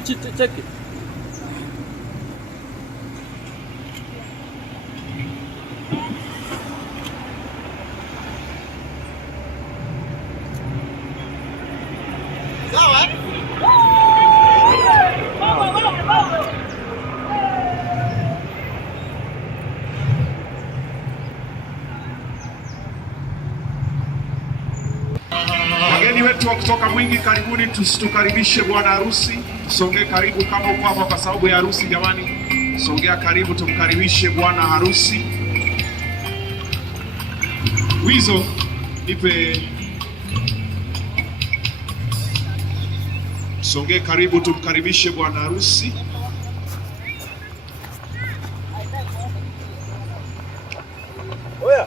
Cheki. Sawa? Wageni wetu wa kutoka Mwingi, karibuni, tukaribishe bwana harusi. Tusongee karibu, kama uko hapa kwa sababu ya harusi, jamani, songea karibu, tumkaribishe bwana harusi. Wizo, nipe. Songee karibu, tumkaribishe bwana harusi. Oya.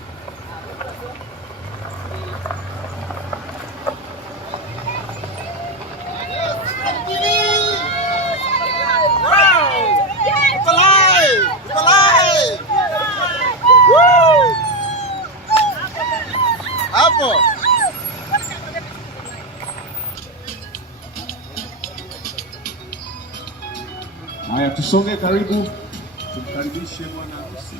Hapo. Haya, tusonge karibu, tumkaribishe bwana harusi.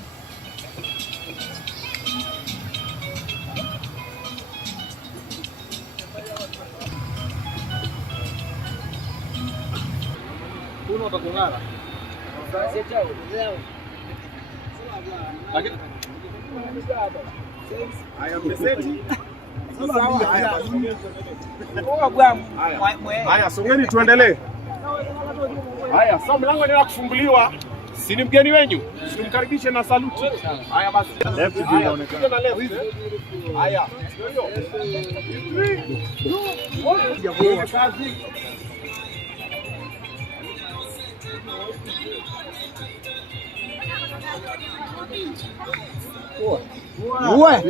Uno utakung'ara. Sasa chao. Lakini Haya, mmeseti? Haya, songeni tuendelee. Haya, sasa mlango unaenda kufunguliwa. Si ni mgeni wenyu? Simkaribishe na saluti. Haya basi. Left inaonekana. Na left. Haya. Kazi.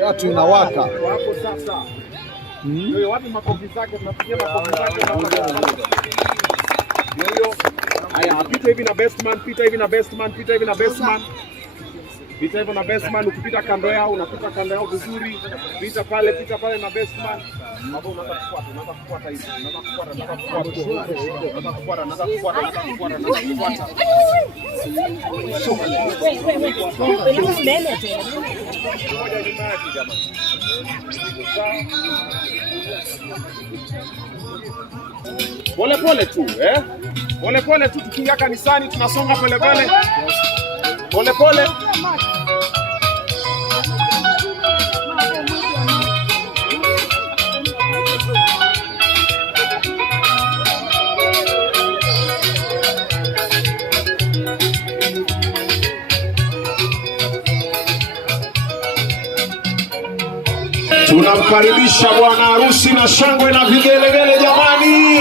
Watu inawaka. Wako sasa. Ndio wapi makofi zake? Tunapigia makofi zake na ndio. Haya, pita hivi na best man, pita hivi na best man, pita hivi na best man. Pita hivi na best man, ukipita kando yao, unapita kando yao vizuri. Pita pale na best man. Hapo unataka kufuata hivi. Unataka kufuata. Pole pole tu, Pole pole tu, tukiingia kanisani tunasonga pole pole. Pole pole. Tunamkaribisha bwana harusi na shangwe na vigelegele, jamani.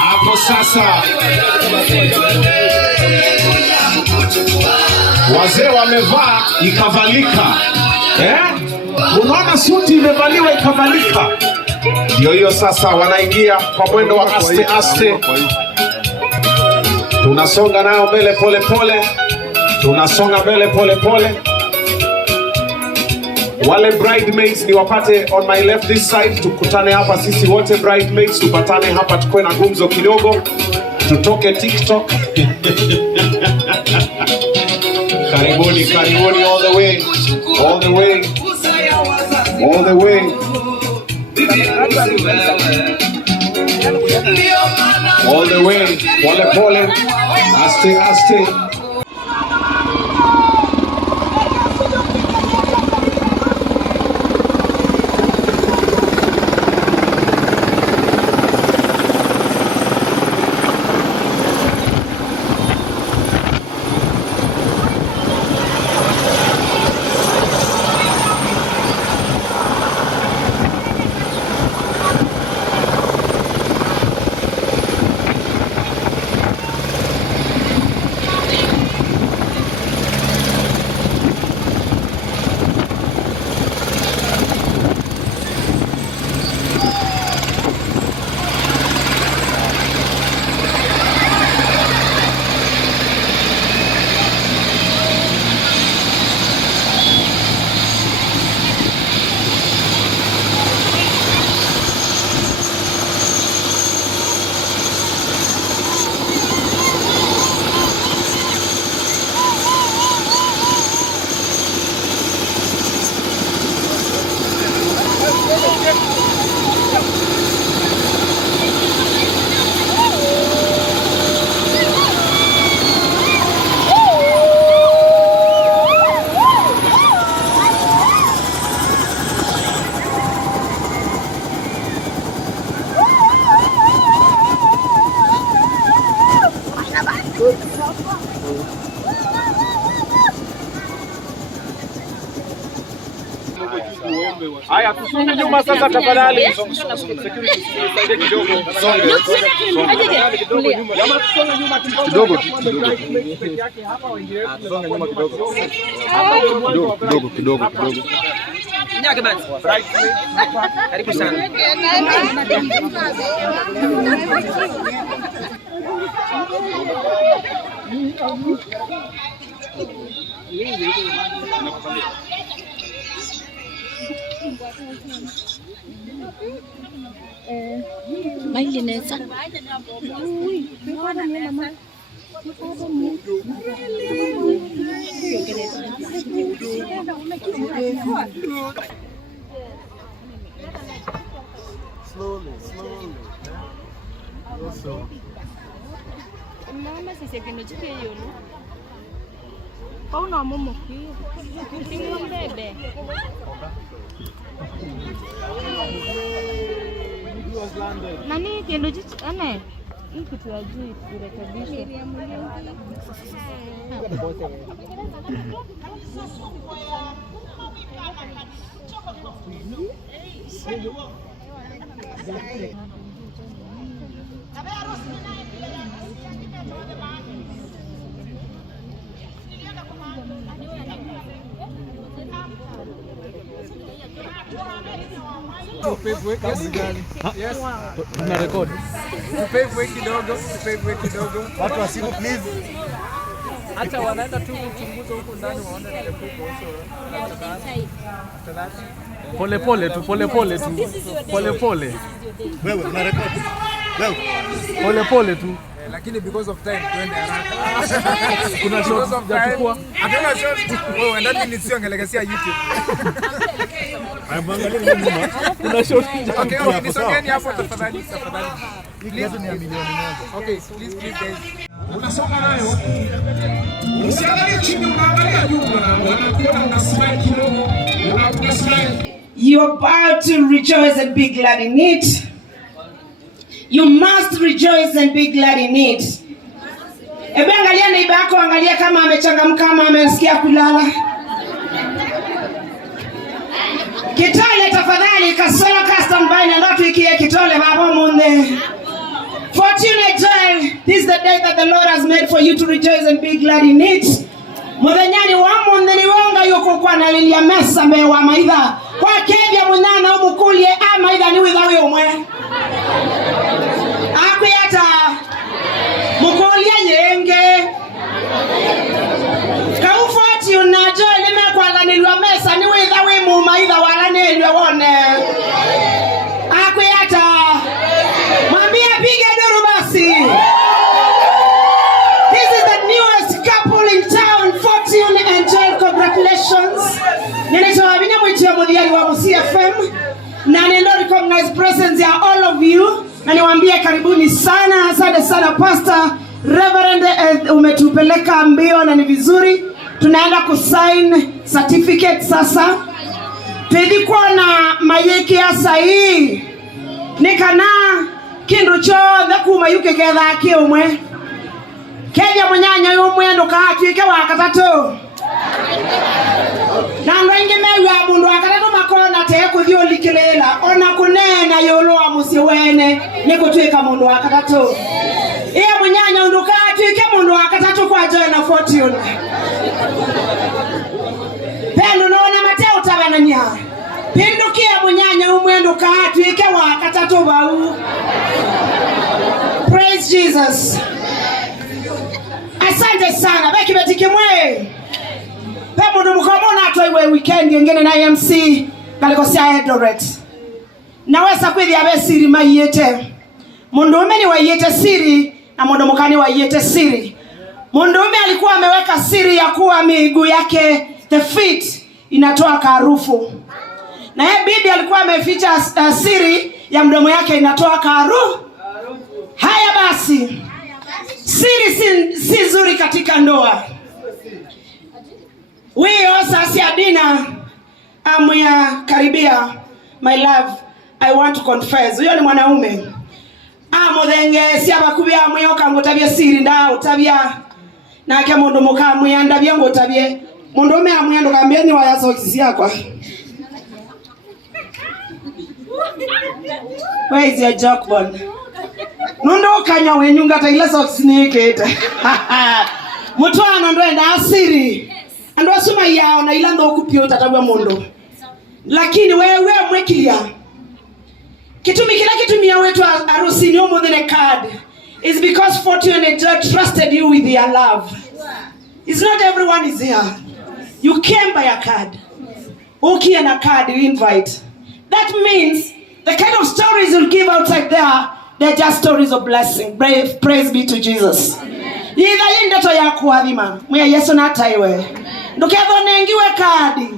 Hapo sasa wazee wamevaa ikavalika, unaona suti imevaliwa ikavalika. Ndio hiyo sasa, wanaingia kwa mwendo wa aste aste. Tunasonga nayo mbele pole pole, tunasonga mbele pole pole. Wale bridesmaids ni wapate on my left this side, tukutane hapa sisi wote bridesmaids, tupatane hapa tukue na gumzo kidogo, tutoke TikTok. Karibuni, karibuni all the way, all the way, all the way. All the way, pole pole, aste aste. Haya, tusonge nyuma sasa tafadhali. Security tusaidie kidogo. Kidogo. Kidogo. Nyaka basi. Karibu sana. Maili nesa. Slowly. Mama sisi kinochike yolo. Pauna momo hiyo. Tingo mbebe. Nani kendo jicho ane hii kitu ya juu kurekebisha. Yes. Tuna record. Tupave kidogo. Watu wa simu please. Hata wanaenda tu kuchunguza huko ndani waone ile kuko Pole. Wewe una record. Pole tu. Lakini because of time twende haraka. Kuna shot za chukua. Hatuna shot. Wewe ndani ni sio ngelegesia YouTube. Angalia nyuma. Kuna shot. Okay, nisogeni hapo tafadhali. Hii kitu ni ya milioni 1. Okay, please guys. Unasonga nayo. Usiangalie chini, unaangalia juu, wanakuona una smile kidogo. Una smile. You're about to rejoice and be glad in it. You must rejoice and be glad in it. Ebe angalia neighbor yako, angalia kama amechangamka kama amesikia kulala. Kitole tafadhali, kasolo custom by na ndoto ikie kitole babo munde. Fortunate Joel, this is the day that the Lord has made for you to rejoice and be glad in it. Muthanyani wa munde ni wonga yuko kwa na lilia mesa mewa maitha. Kwa kebya munana umukulie maitha ni witha we umwe. Akuyata mukulia yenge. Kaufoti unajo lime kwa ganilwa mesa ni witha we mu maitha wala nelwe wone. Akuyata mwambie piga duru basi. This is the newest couple in town, Fortune and Joel. Congratulations. Ninachowabina mwitio mudhiari wa Musi FM. Na nendo recognize presence ya all of you. Na niwaambie karibuni sana. Asante sana Pastor Reverend, umetupeleka mbio na ni vizuri. Tunaenda kusign certificate sasa. Pedikuwa na mayeki ya sahi. Nikana kindu cho thakuma yuke ketha kiumwe. Keja munyanya yumwe ndo kaatwike wa katatu. Na ndengi mewa bundu akatatu makona te kuthio likilela ona kunena yolo wa musi wene nikutwika mundu wa katatu. Iya munyanya ndo kaatwike mundu wa katatu kwa Joel na Fortune. Pendo naona Mateo tabananya. Pindukia munyanya yumwe ndo kaatwike wa katatu bau. Praise Jesus. Asante sana beki betike mwe. Pemo ndo mkomona atoiwe weekend ngene na MC kalikosia Eldoret. Naweza kweli abe siri mayete. Mundume ni wayete siri na mundu mukani wayete siri. Mundume alikuwa ameweka siri ya kuwa miguu yake the feet inatoa harufu. Na yeye bibi alikuwa ameficha siri ya mdomo yake inatoa harufu. Haya basi. Siri si zuri katika ndoa. Wewe sasa Adina amuya karibia, my love, I want to confess. Huyo ni mwanaume. Amudhenge siaba kubia amuyoka ngotabye siri nda utabya na ke mundu mukamwe ndabye ngotabye mundu me amwendo kambieni wayaso kisi yakwa. Where is your joke ball? Nundo kanya wenyu ngata ila socks niketa. Mutwana ndo enda asiri. Ando asuma yao na ila ndo kupio tatabwa mondo. Lakini wewe mwekilia. Kitumi kila kitumia wetu harusi ni more than a card. It's because Fortune and Joy trusted you with their love. It's not everyone is here. You came by a card. Okay, and a card you invite. That means the kind of stories you'll give outside there, they're just stories of blessing. Praise be to Jesus. Yitha yindeto ya kuadhima. Mwe Yesu na taiwe. Ndukedho nengiwe kadi.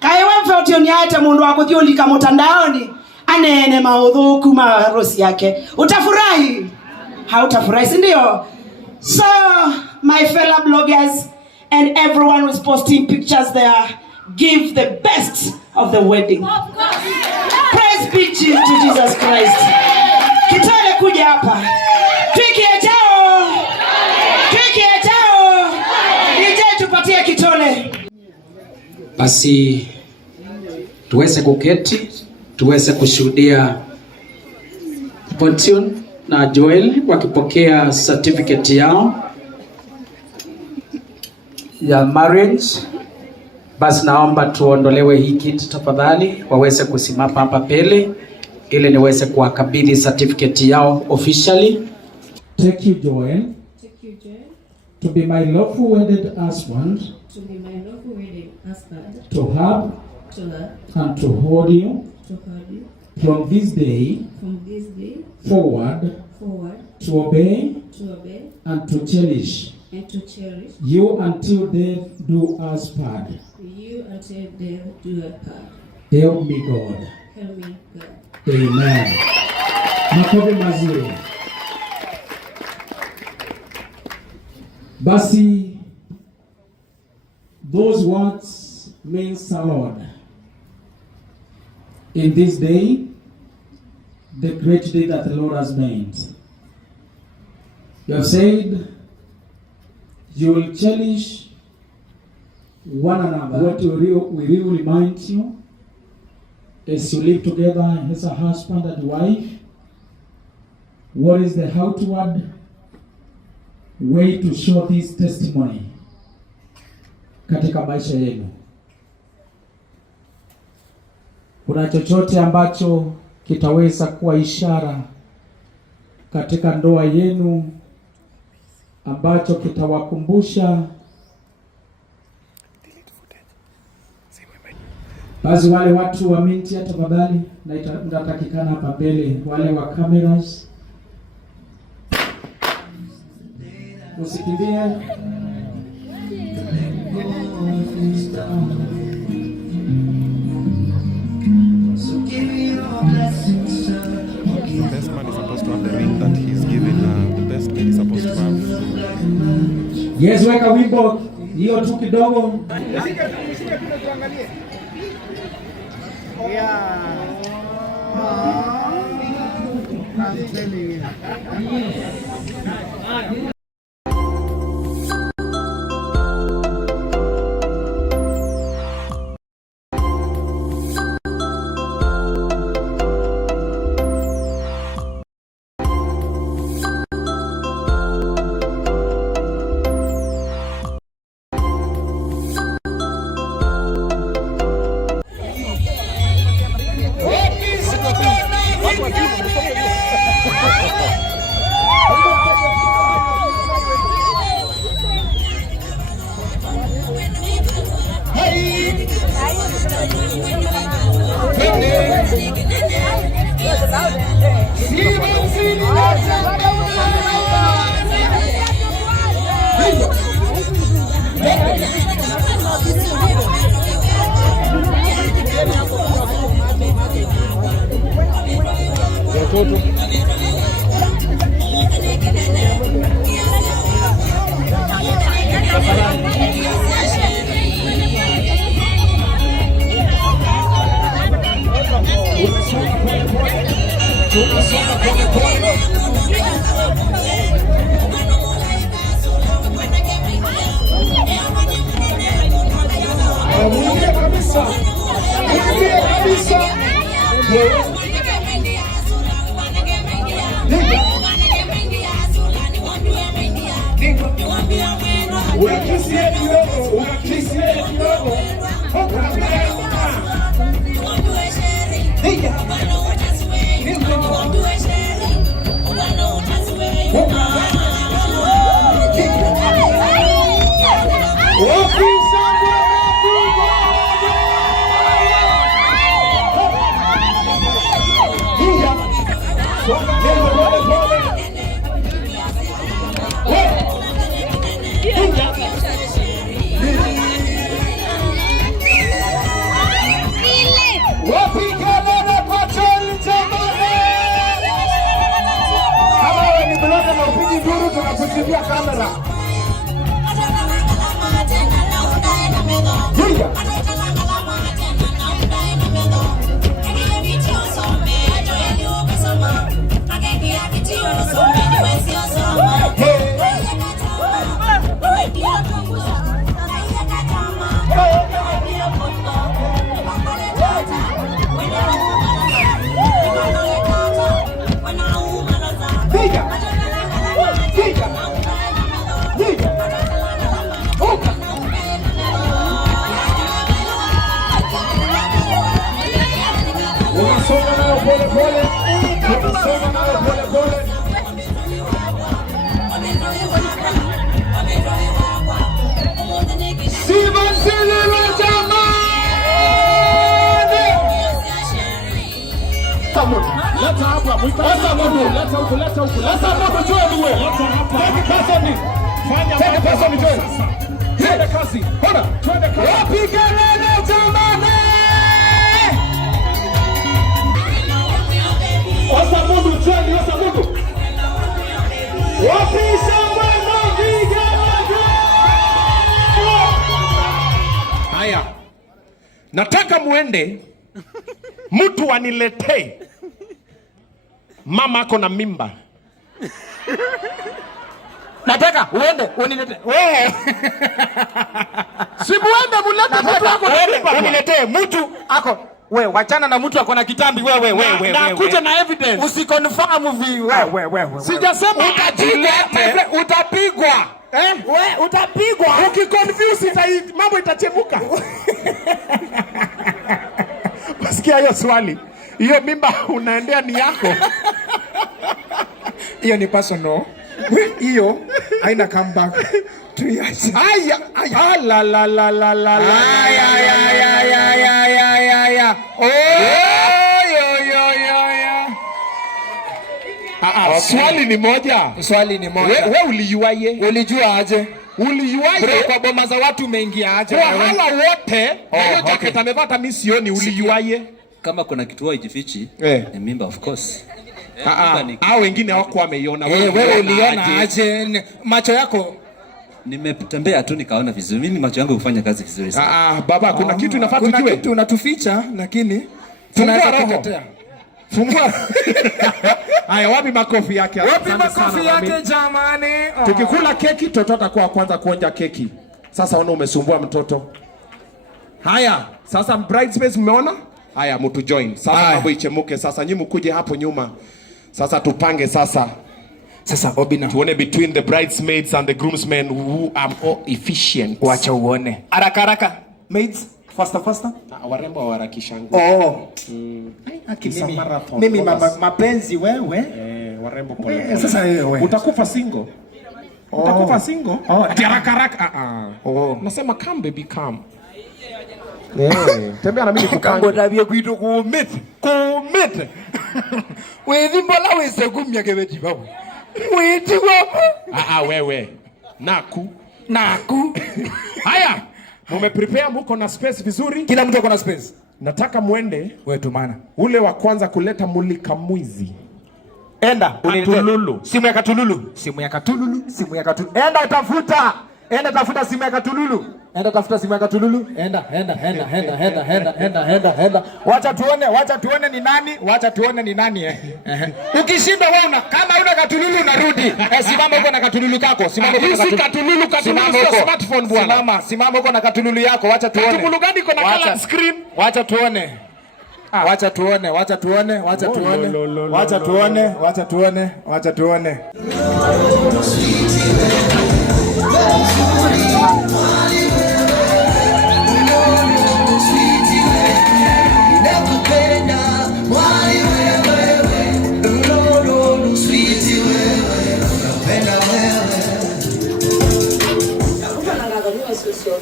Kaiwe Fortune yaete mundu wa kuthiulika mutandaoni. Anene maudhuku maharusi yake. Utafurahi? Hautafurahi, si ndio? So, my fellow bloggers and everyone who's posting pictures there, give the best of the wedding. Praise be to Jesus Christ. Kitale kuja hapa. Tuikie chao. Tuikie chao. DJ tupatie kitole. Basi tuweze kuketi, tuweze kushuhudia Fortune na Joel wakipokea certificate yao ya marriage. Basi naomba tuondolewe hii kiti tafadhali, waweze kusimama hapa mbele ili niweze kuwakabidhi certificate yao officially. Take you, Joel, to be my lawful wedded husband, to have and to hold you from this day forward, to obey and to cherish you until death do us part. Help me, God. Amen. Makofi mazuri. Basi, those words means a lot. In this day, the great day that the Lord has made. You have said you will cherish one another. What we will remind you as you live together as a husband and wife, what is the outward way to show this testimony katika maisha yenu? Kuna chochote ambacho kitaweza kuwa ishara katika ndoa yenu ambacho kitawakumbusha? Basi wale watu wa Mintia tafadhali, na ndatakikana hapa mbele, wale wa cameras usikimbie. The best man is supposed to have the ring that he's given. The best man is supposed to have. Yes, weka wimbo hiyo tu kidogo. I'm telling you. Haya, nataka muende mtu aniletee mama ako na mimba. Nataka uende unilete. Wewe. Si muende mulete mtu ako na mimba. Uniletee mtu ako. Wewe wachana na mtu ako na kitambi wewe. Na kuja na evidence. Usiconfirm wewe. Sijasema utajilete. Utapigwa. Wewe utapigwa. Ukiconfuse mambo itachemuka. Sikia hiyo swali. Hiyo mimba unaendea ni yako. Hiyo ni personal. Hiyo haina comeback. 2 years. Aya. Swali ni moja. Wewe ulijuaje? Ulijua aje? Ulijuaje? Kwa boma za watu umeingia aje? Hawa wote, hiyo jacket amevaa misioni, ulijuaje? Kama kuna kitu haijifichi, ni mimba of course. Hao wengine hawako wameiona. Wewe uliona aje? Macho yako nimetembea tu nikaona vizuri. Mimi macho yangu hufanya kazi vizuri sana. Baba kuna kitu inafaa tujue. Kuna kitu unatuficha lakini tunaweza kutetea. Fungua. Haya, wapi makofi yake? Wapi makofi yake jamani? Tukikula keki mtoto atakuwa kwanza kuonja keki. Sasa ona umesumbua mtoto. Haya, sasa bridesmaids mmeona? Haya, mtu join. Sasa mambo ichemuke sasa, nyinyi mkuje hapo nyuma. Sasa tupange sasa. Sasa Obina, tuone between the bridesmaids and the groomsmen who are more efficient. Wacha uone. Haraka. Maids, faster. Warembo hawarakishangu. Mimi mapenzi wewe. Warembo pole. Sasa wewe. Utakufa single. Ati haraka. Nasema come baby come. Tembea na mimi kukango tabia kuito kuumit. Wewe mbola wese kumya kebeji babu. Wewe. Naku. Haya. Mumeprepare muko na space vizuri? Kila mtu ako na space. Nataka muende wetu maana. Ule wa kwanza kuleta mulika mwizi. Enda Katululu. Simu ya Katululu. Enda tafuta simu ya Katululu. Enda. Wacha tuone ni nani. Ukishinda wewe kama una Katululu unarudi. Simama uko na Katululu kako. Simama smartphone bwana. Simama uko na Katululu yako. Wacha tuone. Katululu gani iko na color screen? Wacha tuone. Wacha tuone.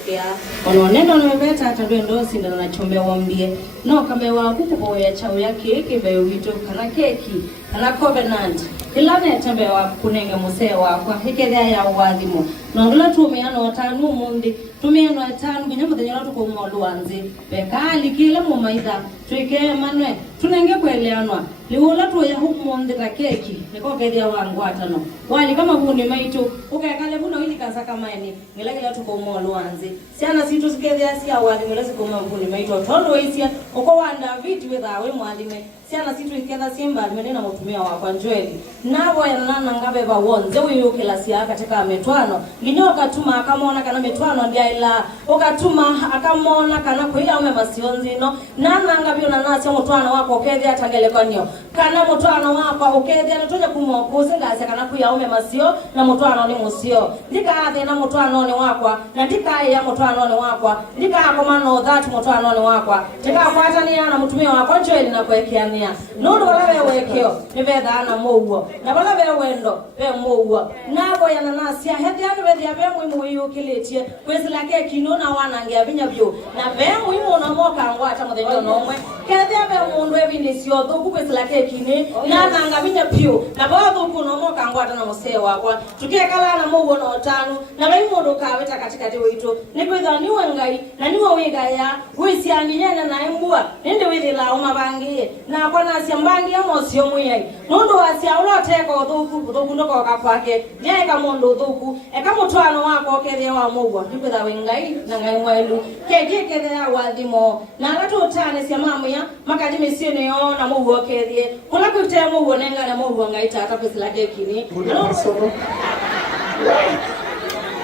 kia ono neno nimebeta atabendo sinda na chombe wambie no kama wa kuko ya chao yake kebe wito kana keki kana covenant ilane tambe wa kunenge musee wakwa hikethia ya wathimo no ngula tumiano tanu mundi tumiano tanu kinya muthenya tuko ngolwanzi bekali kile mu maitha twike manwe tunenge kweleanwa liula tu ya humu ndika keki niko kethia wangu atano wali kama huni maitu ukakale buno ili kansa kama ni ngilagila tuko ngolwanzi siana situ sikethia sia wali ngilasi koma huni maitu tondo isia uko wanda vitu withawe mwalime siana situ iketha simba menena mutumia wakwa njweli nabo yanana ngabe ba wonze uyu kila sia katika metwano nginyoka tuma akamona kana metwano ndia ila ukatuma akamona kana kuya ume masionzino nana ngabe una nasi mutwano wako kethia tangele kanyo kana mutwano wako ukethia natoja kumokuze ngase kana kuya ume masio na mutwano ni musio ndika athe na mutwano ni wakwa na ndika ya mutwano ni wakwa ndika akomano that mutwano ni wakwa ndika kwatania na mutumia wako njweli na kwekiania nundu wala wekeo nibetha na muwo na wala wendo be muwo nabo yana nasia hethia nibethia be muimu yukilitie kwezila keki nuna wanangia binya byo na be muimu na moka ngwata muthenya nomwe kethia be mundu ebinisio thuku kwezila keki ni na nanga binya byo na bo thuku no moka ngwata na musee wakwa tukekala na muwo no tanu na be mundu kaweta katikati witu nikwetha niwe ngai na niwe wigaya wisianginyana na embua ninde withila umabangie na kwa nasia mbangi amosio muyai nundu wasia uloteko thuku ndoko kakwake yeka mundu thuku eka mutwano wako kethia wa mugo nikwetha wingai na ngai mwelu keki kethia wathimo na agatu utane cia mamuya makathime ciene yo na mugo kethie kula kwite mugo nenga na mugo ngai tata kwesila keki ni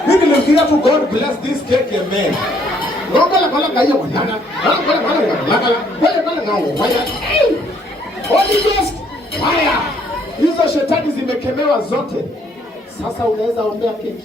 mimi nilimfikiria tu God bless this cake man. Ngola kala kaya wanana. Ngola kala ngao waya. Holy Ghost haya. Hizo shetani zimekemewa zote. Sasa unaweza ombea keki.